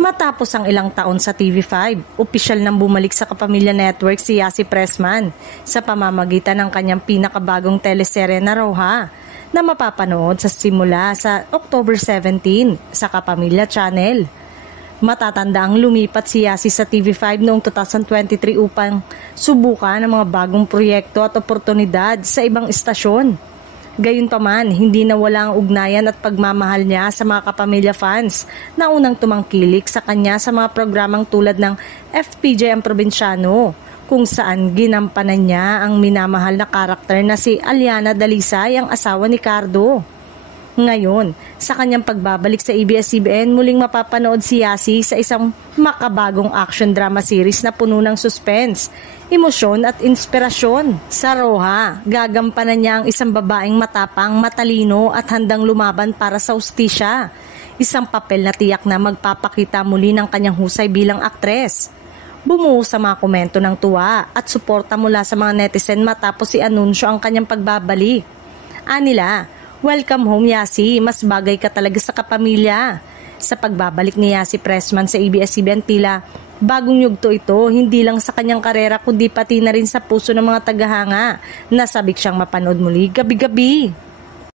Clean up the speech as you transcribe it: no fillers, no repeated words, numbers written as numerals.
Matapos ang ilang taon sa TV5, opisyal nang bumalik sa Kapamilya Network si Yasi Pressman sa pamamagitan ng kanyang pinakabagong teleserye na Roja na mapapanood sa simula sa October 17 sa Kapamilya Channel. Matatanda ang lumipat si Yasi sa TV5 noong 2023 upang subukan ang mga bagong proyekto at oportunidad sa ibang istasyon. Gayunpaman, hindi nawala ang ugnayan at pagmamahal niya sa mga Kapamilya fans na unang tumangkilik sa kanya sa mga programang tulad ng FPJ ang Probinsyano, kung saan ginampanan niya ang minamahal na karakter na si Aliana Dalisay, ang asawa ni Cardo. Ngayon, sa kanyang pagbabalik sa ABS-CBN, muling mapapanood si Yasi sa isang makabagong action drama series na puno ng suspense, emosyon at inspirasyon. Sa Roja, gagampanan niya ang isang babaeng matapang, matalino at handang lumaban para sa hustisya. Isang papel na tiyak na magpapakita muli ng kanyang husay bilang aktres. Bumuo sa mga komento ng tuwa at suporta mula sa mga netizen matapos i-anunsyo ang kanyang pagbabalik. Anila, "Welcome home, Yasi. Mas bagay ka talaga sa kapamilya." Sa pagbabalik ni Yasi Pressman sa ABS-CBN, tila bagong yugto ito, hindi lang sa kanyang karera kundi pati na rin sa puso ng mga tagahanga. Nasabik siyang mapanood muli gabi-gabi.